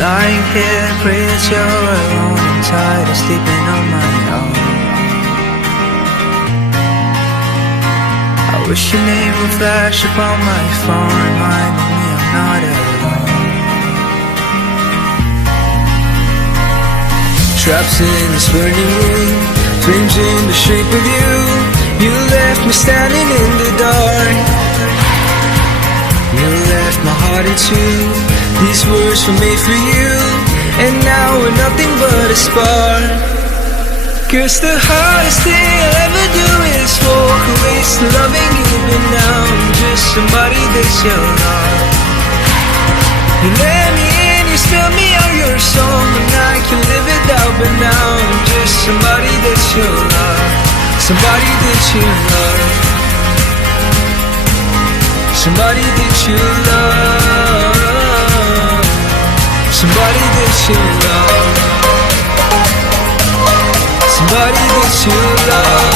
Lying here, pray that you're alone and tired of sleeping on my own. I wish your name would flash upon my phone, reminding me I'm not alone. Traps in this burning room, flames in the shape of you. You left me standing in the dark. You left my heart in two. These words were made for you, and now we're nothing but a spark. Cause the hardest thing I'll ever do is walk away, still loving you, but now I'm just somebody that you love. You let me in, you spell me out your song, and I can live without, but now I'm just somebody that you love. Somebody that you love. Somebody that you love. Somebody that you love. Somebody that you love.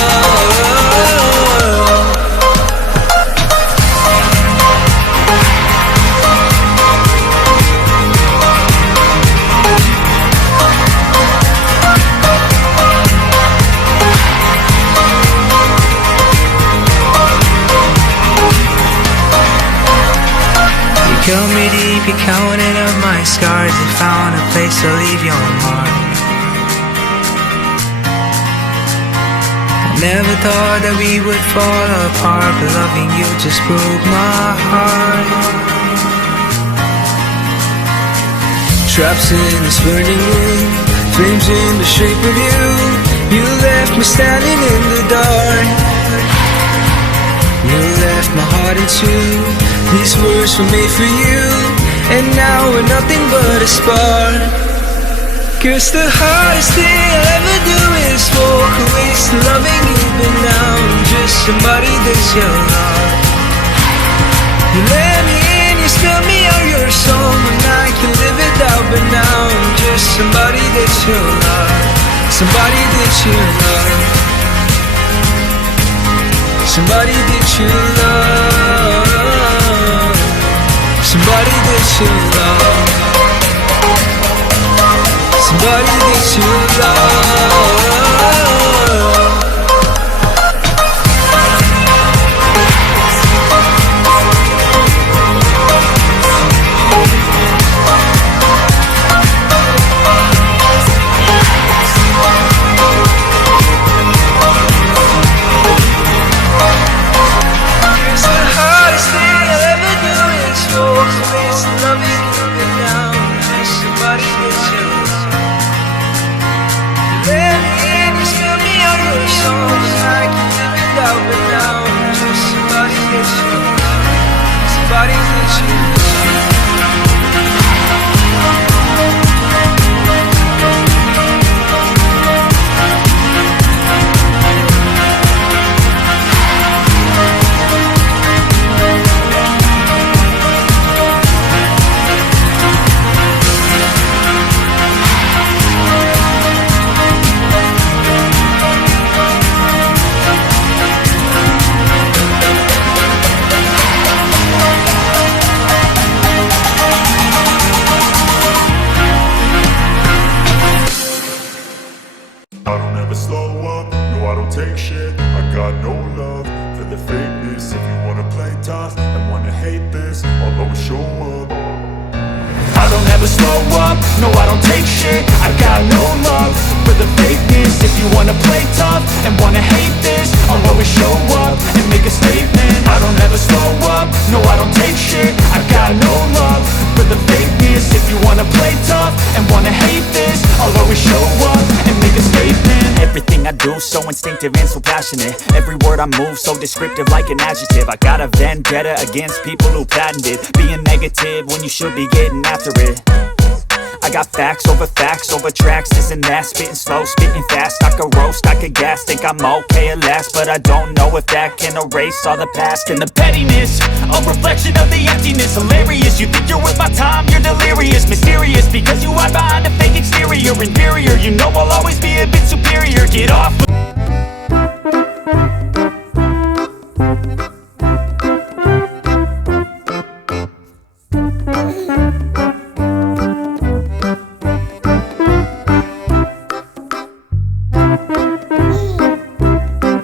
You killed me deep, you counted up my scars. You found a place to leave your mark. Never thought that we would fall apart, but loving you just broke my heart. Traps in this burning room, flames in the shape of you. You left me standing in the dark. You left my heart in two. These words were made for you, and now we're nothing but a spark. Cause the hardest thing I'll ever do is walk away, still loving you, but now I'm just somebody that you love. You let me in, you spell me out your song, and I can live without, but now I'm just somebody that you love. Somebody that you love. Somebody that you love. Somebody that you love. Somebody that you love. It's the hardest thing I'll ever do is walk away, still loving you, but now I'm just somebody that you love. Let me in, you spell me out your song, and I can live without, but now I'm just somebody that you love. Somebody that you love. I don't ever slow up, no I don't take shit. I got no love for the fakeness. If you wanna play tough and wanna hate this, I'll always show up. I don't ever slow up, no I don't take shit. I got no love for the fakeness. If you wanna play tough and wanna hate this, I'll always show up and make a statement. I don't ever slow up, no I don't take shit. I got no love for the fakeness. If you wanna play tough and wanna hate this, I'll always show up and make a statement. Everything I do so instinctive and so passionate. Every word I move so descriptive like an adjective. I got a vendetta against people who patented being negative when you should be getting after it. I got facts over tracks, this and that. Spitting slow, spitting fast. I could roast, I could gas. Think I'm okay at last, but I don't know if that can erase all the past. And the pettiness, a reflection of the emptiness. Hilarious, you think you're worth my time, you're delirious. Mysterious, because you hide behind a fake exterior. Inferior, you know I'll always be a bit superior. Get off